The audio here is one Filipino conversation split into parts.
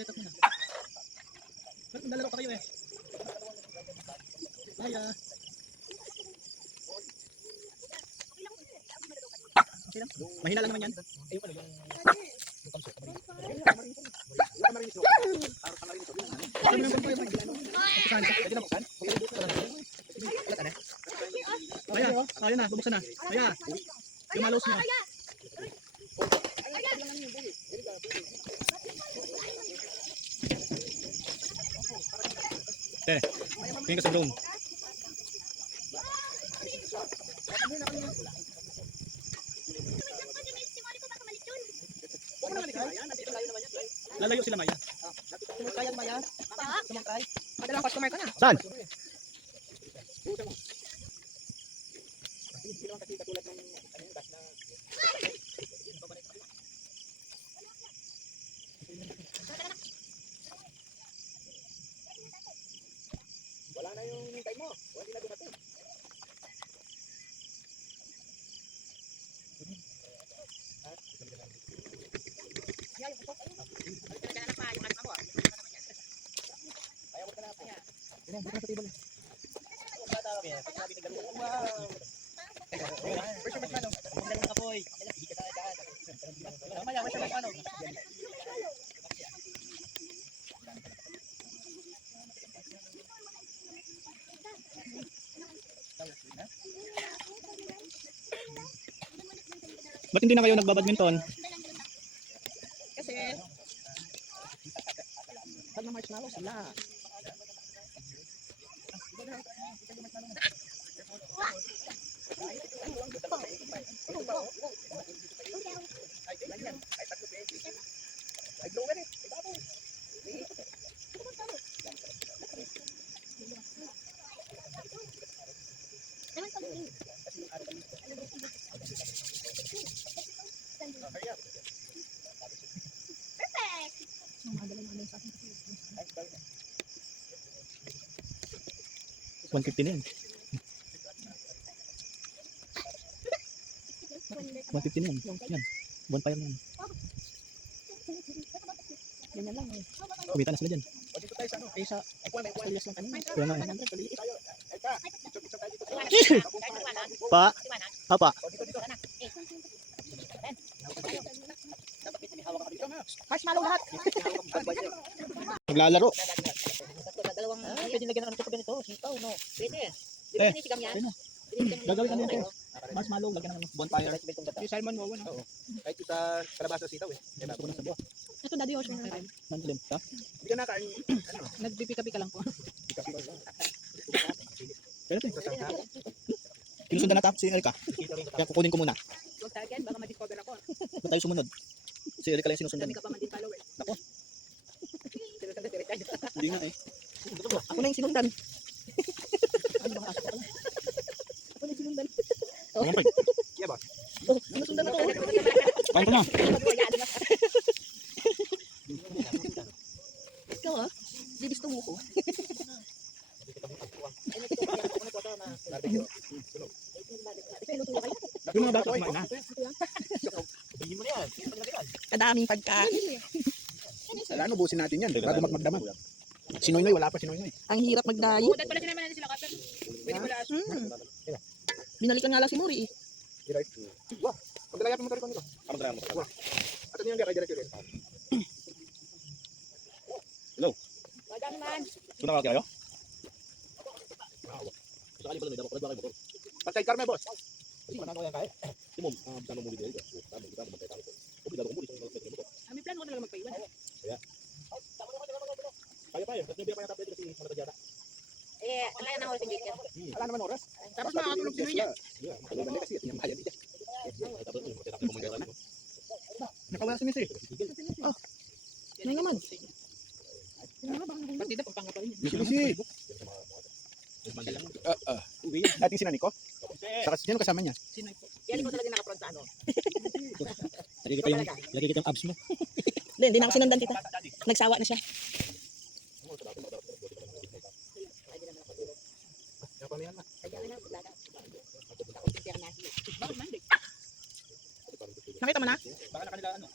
set up muna. Nalaro pa kayo eh. Ay, okay lang. Mahina lang naman yan. Ayun pala yung concept. Maya, ayun na, bubuksan na. Maya, yung malos niya. Tingin ka sa drone. Lalayo sila Maya. Kaya Maya. Sumangkay. Madalang customer ko na. Saan? Wala na yung time mo. Wala na dumating. Ba't hindi na kayo nagbabadminton? Kasi pag na-marshmallow sila. $150 na yan. $150 na yan. Yan. Bonfire na yan. Ganyan lang eh. Kumita na sila dyan. Kaysa Australias lang kanina. Kaya nga eh. Pa? Apa? Marshmallow lahat. Naglalaro. Dalawang pwede lagyan ng ano ko ganito. Sitaw no. Pwede. Di Eh, ba sinisigam yan? Gagawin namin ito. Marshmallow, lagyan ng bonfire. Yung salmon mo no. Kahit yung sa kalabasa sitaw eh. Kaya gusto ko ng sabaw. Ito daddy Ocean na time. Nandilim. Ha? Hindi ka nakain. Nagbibika-bika lang po. Kaya ito eh. Kinusundan na si Erika. Kaya kukunin ko muna. Huwag sa akin, baka ma-discover ako. Ba't tayo sumunod? Si Erika lang yung sinusundan. Dami ka pa man din followers. Ako. Sinundan. Hindi nga eh. Ako na yung sinundan. Ano ba kaso? Ako na yung sinundan. Ayan pa. Kaya ba? Sinusundan ako. Kain ko na. Ikaw ah, bibis mo ko. Yung mga bata kumain na. Bigyan mo na yan. Kadaming pagkain. Ano, busin natin yan. Bago magmagdaman. Si Noynoy, wala pa si Noynoy. Ang hirap magdayo. Dahil pala sinaman natin sila kapag pwede pala. Binalikan nga lang si Mori eh. Wah, pagdalaya pa mo ito nito. Ano dala mo? At ano yung kaya direct yun? Madami man. Suna ka kayo? Sakali pala may dapat pala bakit motor. Pantay karme, boss. Kasi manakaw yan kaya. Si Mom, sana mo dito. Tama, kita mo tayo. Obligado ko muli sa mga pwede mo. May plano ko talaga magpaiwan. Kaya tayo, kasi biya pa yata pwede kasi malapad yata. Eh, kaya na ako yung date. Wala naman oras. Tapos makakatulog si Noy. Kalibanda kasi at yung bayad niya. Tapos yung matira ko manggaran mo. Nakawala si Miss eh. Ano naman? Ba't dito pagpanga pa rin? Misi. Dating si Naniko. Saka sino kasama niya? Sinoy po. Yan ko talaga nakapront sa ano. Lagi kita yung abs mo. Hindi na ako sinundan tita. Nagsawa na siya. Nakita mo na? Baka na kanila ano?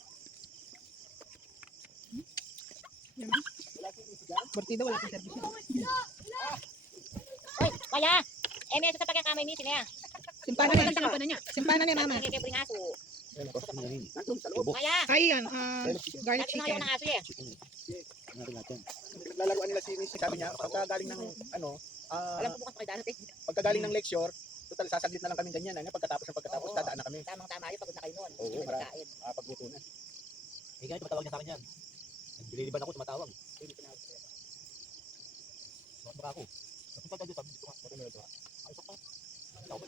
Partida, wala pang service. Oy, kaya. Eh, may sa pagkakamay ni sila. Simpanan niya. Simpanan niya, mama. Kaya aso. Ayun, ako sa kanila. Nandun sa loob. Kaya. Ay, yan. Garlic Lagi chicken. ayaw ng aso eh. Natin natin. Naglalaruan nila si sabi niya, pagka galing ng Alam ko bukas pa kayo darating. pagka galing ng lecture, total sasaglit na lang kami ganyan. Ano, pagkatapos dadaan na kami. Tamang-tama yun. Pagod na kayo noon. Oo, Hindi marami. nagkain. Pagluto na. Eh, kaya tumatawag niya sa akin yan. Nililiban ako, tumatawag. Baka ako. Kasi pagka doon, sabi dito nga, bakit meron ito ha? Ayos ako. Ako ba?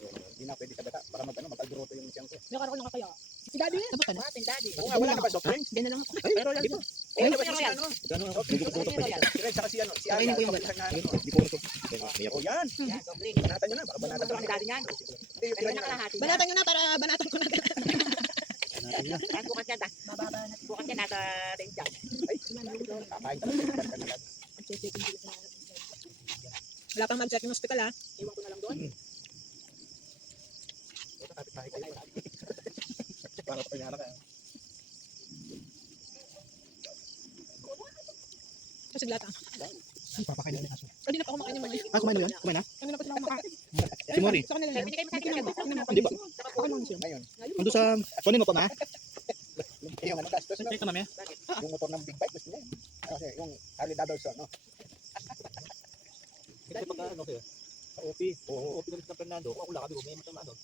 Hindi na pwede kadata para mag-alburoto yung siyang ko. Nakakaroon na kaya. Si Daddy, tapos ka na. Ating daddy. Oo nga, wala ka ba soft drink? Ganyan lang ako. Pero lang dito. Eh, Ay, labas pero mo si yan. ano? Ano ako? Hindi ko tutok pa siya. Si Red, saka si ano, si Okay, Aya. ko yung isang na ano. Hindi ko tutok. May ako. Oh, yan. Yan, soft drink. Banatan nyo na, baka banatan Gusto nyo kami na. daddy niyan. Hindi, yung Pero pila nyo na. nakalahati na. Banatan nyo na para banatan ko na. Yan, bukas yan. Bukas yan nasa tenjan. Kakain talaga. Wala pang mag-check ng hospital, ha? Iwan ko na lang doon. Para pa pinara ka. Kasi glata. Papakain na aso. Hindi na pa ako makain yung mga. Ah, kumain na yan? Kumain na? Ano na pa sila kumakain? Si Mori? Sa kanila Sir, lang. binigay mo sa akin Tingnan yan. mo. Tingnan mo. Hindi ba? Ako naman siya. Ngayon. Ando sa... Kunin mo pa ma? Yung ano, gastos na. Ito mami. Yung motor ng big bike, gusto niya. Kasi yung Harley Davidson, no? Kasi pagka ano kayo? Sa OP. Oo, OP ulit ng Fernando. Kung ako lakad ko, may masama ano.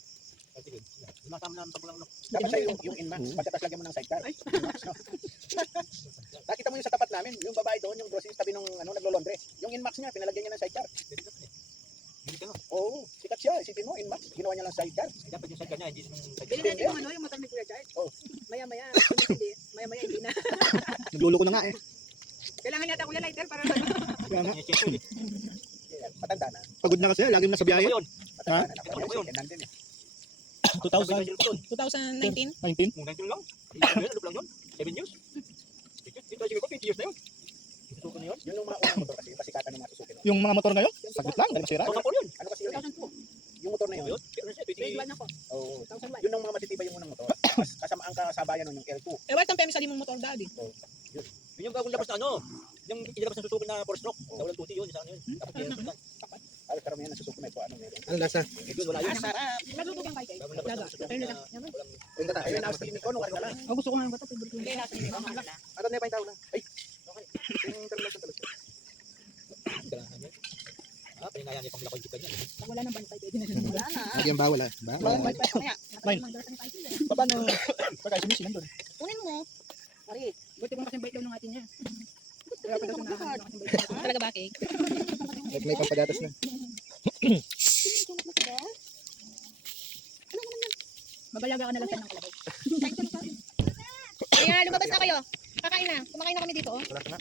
Kasi sige. Lumasama na ang pagulang no. Dapat sa'yo yung Inmax. Pagkatas lagyan mo ng sidecar. Inmax, no? Nakita mo yung sa tapat namin, yung babae doon, yung grocery tabi nung naglolondre. Yung Inmax niya, pinalagyan niya ng sidecar. Hindi ka no. Oo, sikat siya. Isipin mo, Inmax. Ginawa niya lang sidecar. Dapat yung side niya, hindi yung side Bili natin yung ano, yung motor ni Kuya Charles. Oh. Maya-maya, hindi. Maya-maya, hindi na. Nagluluko na nga eh. Kailangan yata Kuya lighter para Kaya nga. Patanda na. Pagod na kasi, lagi na sa biyahe. Patanda Ha? na. Nakapagod siya. Nandun eh. 2019? 19 lang. Ano lang yun? 7 years? Dito sige ko, 20 years na yun. Susuko na yun. Yun yung mga unang motor kasi, yung pasikatan ng mga Suzuki. No? Yung mga motor ngayon, saglit lang, dahil masira. Yun. Ano kasi yun eh? Yung motor na yun. Yun. grade 1 ako. Oo. 2001. Yun ang mga matitibay yung unang motor. Kasama ang kasabayan nun yung L2. Eh, wala tang pemi sa limong motor, Daddy. Yun yung bagong labas na ano. Yung inilabas ng Suzuki na 4-stroke. Nawalang tuti yun, isa ano yun. Tapos yun. Ay, karamihan ng Suzuki na ito. Ano meron? Ang lasa? Yun, wala yun. Sarap. Nagluto kang kay. Bagong labas Laga. ng Suzuki Ayun na na lang. walang... Yung gata. Ayun, nawas ni Kono. Ano lang? Oh, gusto ko nga ba ito? Favorite ko. Hindi, nasa hindi ko makakala. Ano na yung tao na? Ay! Yung interlation talaga. Kailangan yun. Ah, paninayaan niya pang lakoy chicken yan. Pag wala nang bantay, pwede na rin. Wala na. Lagi ang bawal ah. Walang bantay pa kaya. Fine. Paano? Pagka sumisi nandun. Kunin mo. Mari. Buti mo kasing bait daw ng atin niya. Kaya pala sa Talaga ba, Kay? may pampadatas na. Mabalaga ka na lang siya ng kalabay. Kaya lumabas na kayo. Kakain na. Kumakain na kami dito, oh. Wala ka na.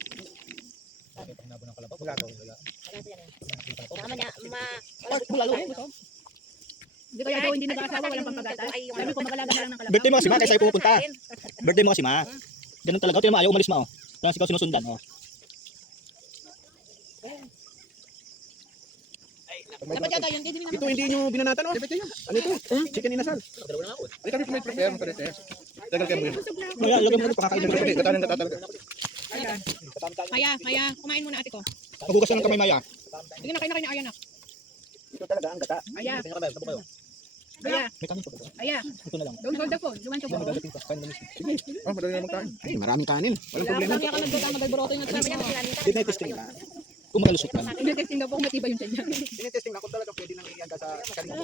Pag nabo ng kalabaw. Wala ko. Saka man niya, Bulalo. Hindi kaya daw hindi nag-aasawa, walang pampagatan. Sabi ko magalaga na lang ng kalabay. Birthday mo kasi ma, kaya sa'yo pupunta. Birthday mo kasi ma. Ganun talaga. Ito yung ayaw umalis ma oh. Tapos ikaw sinusundan oh. Dapat yata yun, hindi Ito hindi nyo binanatan oh. Ano ito? Chicken inasal. Ay, kami may prepare mo pa rin. Tagal kayo mo yun. Kaya lagyan mo na pakakain ng birthday. Katanin ka talaga. Maya, kumain muna ate ko. Magugas na ng kamay maya. Sige na, kain na Aya na. Ito talaga ang gata. Aya, Kanya ka ba? Sabo kayo. Aya, May kanin po ba? Aya. Ito na lang. Don't hold the phone. You want to go? Kain mo mismo. Oh, madali naman kain. Ay, maraming kanin. Walang problema. Kaya ka nagdata, mag-alboroto yung nagsabi niya. Di na testing na. Kung makalusot ka. Hindi testing daw po kung matibay yung tiyan niya. Tinitesting na kung talaga pwede nang ianda sa kalinggo.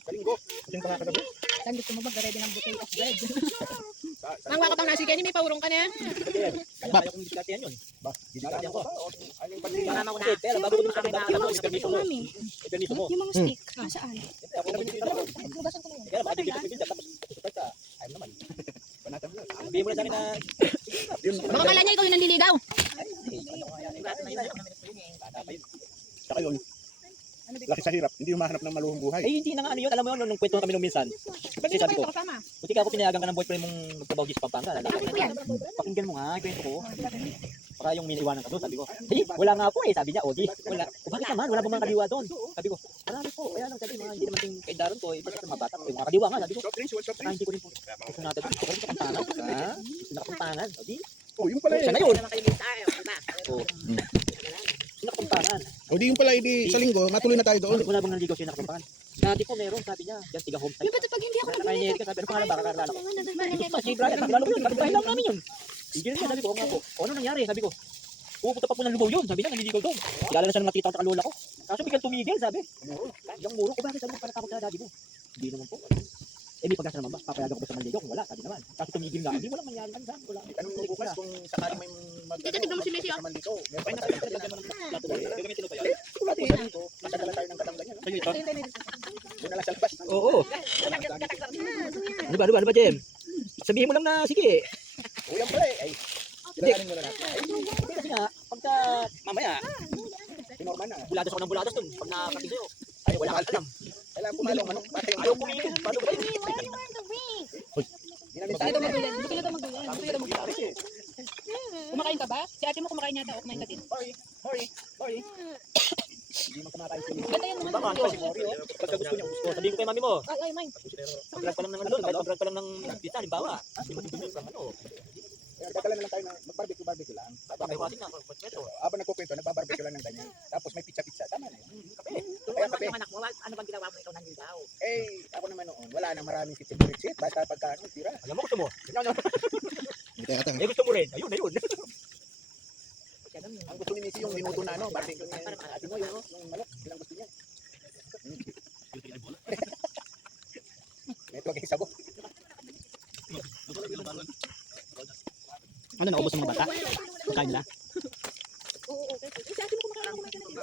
Kalinggo. Yung kakagabi. Saan gusto mo mag-ready ng bouquet of bread? Sa Mangwa ka pang nasi, kaya may paurong ka na. Kaya ayaw kong diskarte yan yun. ba? Diskarte ko. Ano yung pandi? Para mauna. Pero bago ko sa akin, Yung may permiso mo. May permiso mo. Yung mga stick. Saan? Ako nabibigyan talaga. Hugasan ko na yun. Kaya baka bibigyan bibigyan tapos susukat ka. Ayaw naman. Panatan mo. Sabihin mo na sa akin na Baka kala niya ikaw yung nanliligaw. Saka yun. Laki sa hirap. Hindi humahanap ng maluhong buhay. ay hindi na nga ano yun. Alam mo yun, nung kwento kami nung minsan. Ba't hindi Sabi ko, kayo kasama? buti ka ako pinayagan ka ng boyfriend mong magtrabaho dito sa Pampanga. Pakinggan mo nga, kwento ko. Baka yung miniiwanan ka doon, sabi ko. Hey, wala nga po eh, sabi niya. O di, wala. O bakit naman, wala bang mga kadiwa doon? Sabi ko, marami po. Kaya lang sabi, mga hindi naman ting kay Daron ko. Eh, basta mga bata. Eh, mga kadiwa nga, sabi ko. Soft drinks, soft Ah, drinks. hindi ko rin po. Gusto natin. Gusto ko rin kapantanan. Ha? Gusto na kapantanan. O di, Oh, yung pala siya eh. na yun. Naman kayo minsan, diba? Oo. Gusto na kapantanan. O di yung pala, edi sa linggo, matuloy na tayo doon. Bakit wala bang naligaw siya na kapantanan? Dati po meron, sabi niya. Diyan, tiga home site. Ba't pag hindi ako Kaya niya, sabi, ano pangalan ba? Kakalala ko. nag-iingat? Si Brian, kakilala ko yun. Kapitbahay lang namin yun. Hindi rin sabi ko, nga po. O ano nangyari? Sabi ko, pupunta pa po ng Lubao yun. Sabi niya, nanliligaw daw. Kilala na siya ng matita at lola ko. Kaso biglang tumigil, sabi. Yung muro. Eh bakit sabi ko, panatakot sa daddy mo? Hindi naman po. Eh may pag-asa naman ba? Papayagan ko ba sa manligaw? Kung wala, sabi naman. Kaso tumigil nga. Hindi walang mangyari. Wala. Tanong mo bukas kung sakali may Dito, tignan mo si Messi, naman dito. Meron Ay, pa nasa tayo lagyan mo ng plato ba? Gagamitin mo ba yan? Wala po sa linggo. Matagalan tayo ng katanggan yan. Sa'yo ito? Doon na lang sa labas. Oo. Ano ba, Jem? Sabihin mo lang na, sige. O yan pala eh. Ay, kilalanin mo na natin. Ay, Hindi kasi nga, pagka mamaya, pinorma na. buladas ako ng buladas dun. Pag nakating sa'yo, Ay, wala wala ka alam. Kailangan pumalong ano. Patay Ayaw pumingin. Paano ba yun? Hindi namin Gusto tayo. nyo daw magulan. Gusto nyo daw magulan. Gusto nyo daw magulan. Kumakain ka ba? Si ate mo kumakain yata o kumain ka din? Sorry. Hindi man kumakain sila. Bantayan mo Baka man. ano kasi Mori, oh. Pagka gusto niya, gusto. Sabihin ko kay mami mo. Ay, mine. Pag-vlog pa lang ng ano, kahit pag-vlog pa lang ng pizza, halimbawa. Hindi mo titigil from ano. Kaya dadala na lang tayo na mag-barbecue lang. Baka iwasin na, pagkweto. Habang nagkukwento, nagbabarbecue lang ng ganyan. Tapos may pizza-pizza. Tama na yun. Kape. Kaya kape. Yung anak mo, ano bang ginawa mo ikaw nanligaw? Eh, ako naman noon, wala nang maraming kitsit-kitsit. Basta pagka ano, tira. Alam mo, gusto mo. Hindi Eh, gusto mo rin. Ayun, ayun. Ang gusto ni Missy yung minuto na ano, barbecue niya. Ate mo yung, yung manok, ilang gusto niya. May tuwag yung sabok. Ano, naubos ng mga bata? Kain nila? Oo, okay. Si ate mo kumakain ka na din.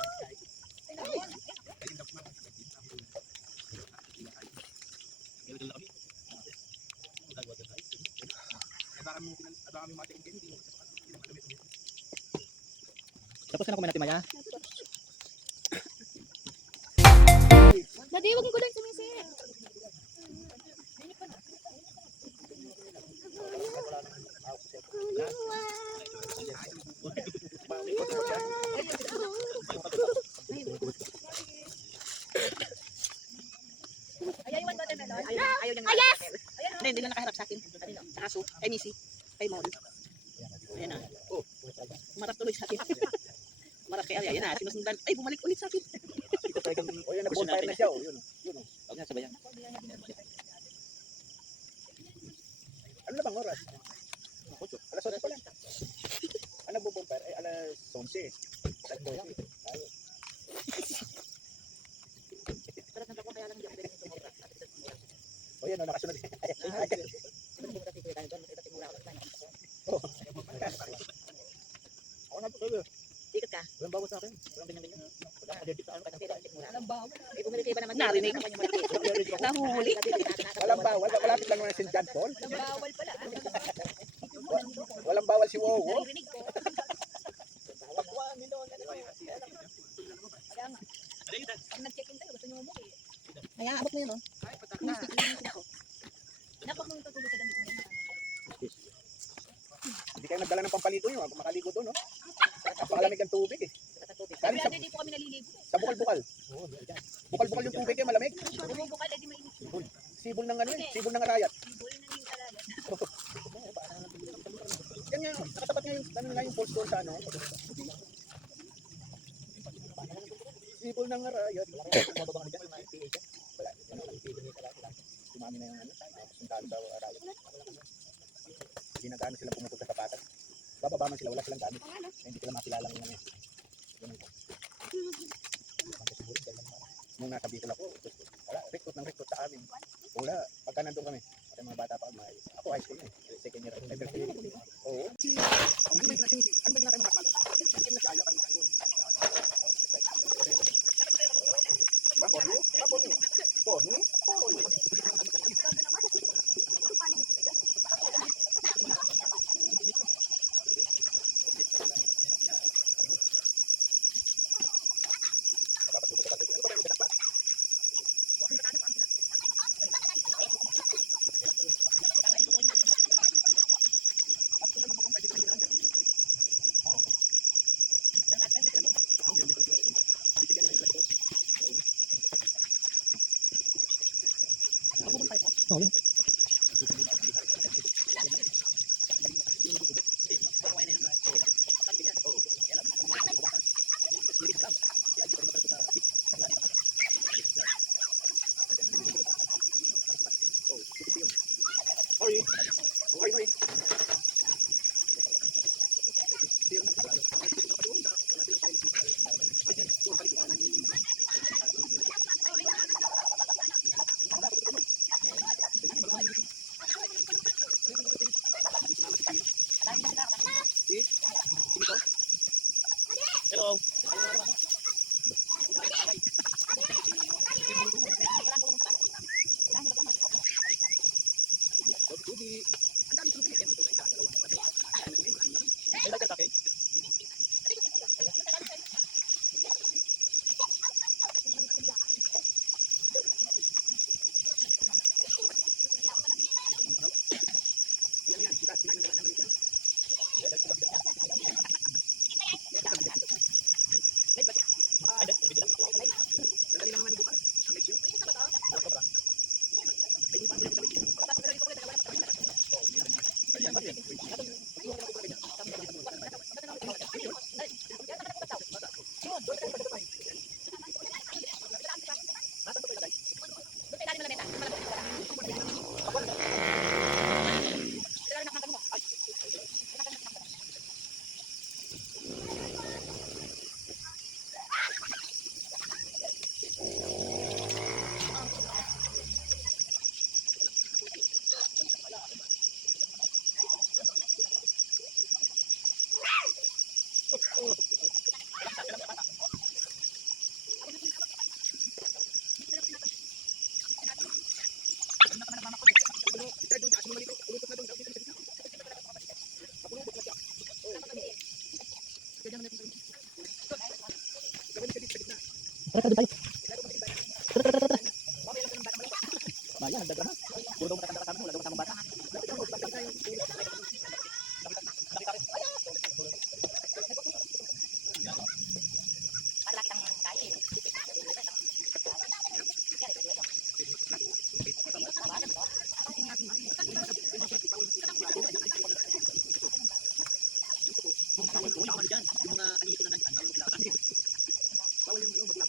Tapos na kumain natin, Maya. Daddy, huwag yung gulay sumisi. Ayaw yung watermelon? Ayaw niyang watermelon. Hindi lang nakaharap sa akin. Sa kaso, kay Missy, kay Mori. Ayan na. Oh, umarap tuloy sa akin. Umarap kay Arya. Ayan na, sinusundan. Ay, bumalik ulit sa akin. O yun, nag-bonfire na siya. O yun. Yun. Huwag na, sabayan. Ano na bang oras? Alas 8 pa lang. Ano nagbo-bonfire? Ay, alas 11. Alas 12. Pero nandako kaya lang hindi ako pwede tumura. O yan, nakasunod. Ako na po kayo. Ikot ka. Walang bawas sa akin. Walang ganyan-ganyan. Wala, allergic sa ano. Kasi allergic mura. Walang bawal. Eh, bumili kayo ba naman? Narinig. Nahuli. Walang bawal. Malapit lang naman si John Paul. Walang bawal pala. Walang bawal si Wowo. Narinig ko. Kaya nga. Pag nag-check-in tayo, gusto nyo umuwi. Kaya abot mo yun, oh. Dapat mo yung tutulog sa damit mo. Hindi kayo nagdala ng pampaligo nyo. Makaligo doon, no? Napakalamig ang tubig eh. Galing Kaya sa, hindi po kami naliligo. sa bukal-bukal. Bukal-bukal yung tubig eh, malamig. Bumubukal, edi mainit. Sibol ng ano eh. Sibol ng arayat. Bibol na yung alaga. Yan nga, nakatapat nga yung, ano nga yung falls doon sa ano. Sibol ng arayat. Wala. Sumami na yung ano. Sundalo sa arayat. Hindi na gano'n sila pumupunta sa patas. Bababa man sila, wala silang gamit. Hindi sila makilalang yung ano. Ganun po. Nung nasa Bicol ako, wala, recruit sa amin. Wala, pagka nandun kami, at mga bata pa, ako high school na eh, second year. Oo. Ano ba yung klaseng, ano ba yung natin makakmal? Second na siya, ayaw kami sa Hello. May dagdag kape? Ay, hindi. Tara, tayo. Bayan, nagdadra na. Puro daw matatanda kasama mo, wala daw kasamang bata. Yung mga anito na nandiyan, bawal maglaban. Bawal yung maglaban.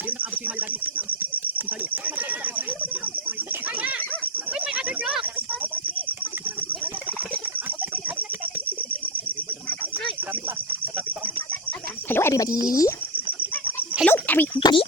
Hindi na nakabot si Mario dati. Yung sayo. Where's my other blocks? Kapit pa. Kapit pa. Hello, everybody. Hello, everybody.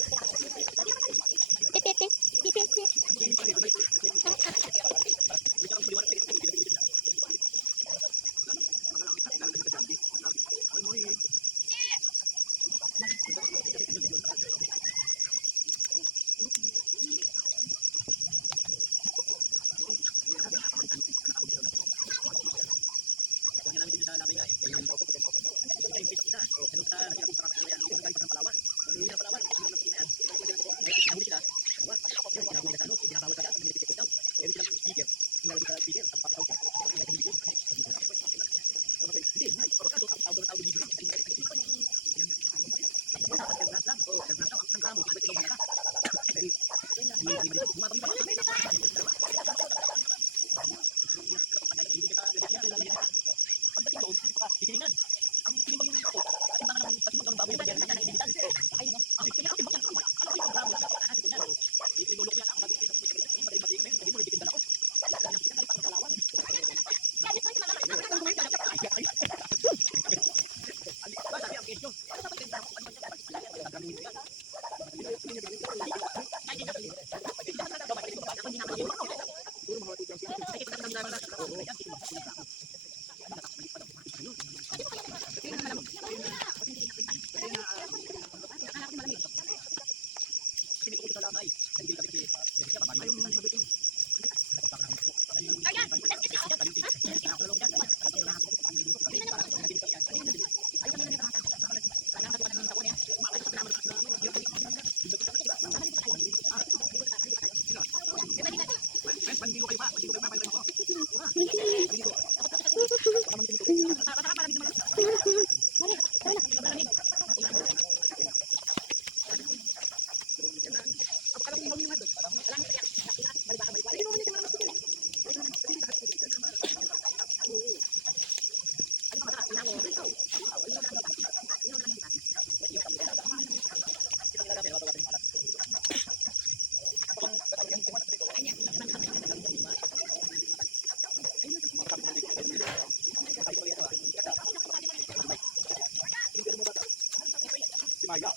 kaya.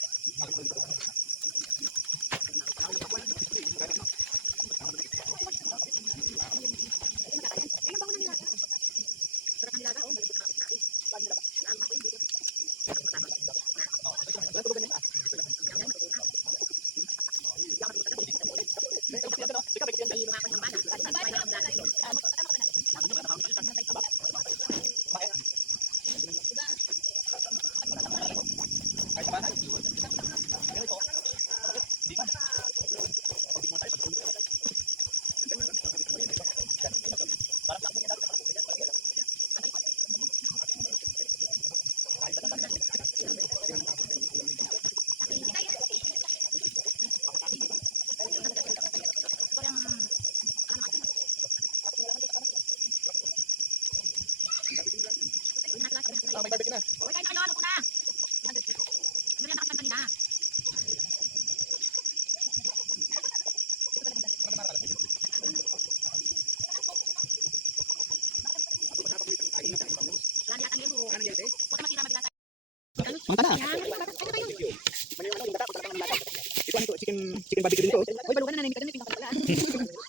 May barbecue na. Mangka na. Chicken barbecue dito. Uy, balugan na namin ka dun, may pinakapala.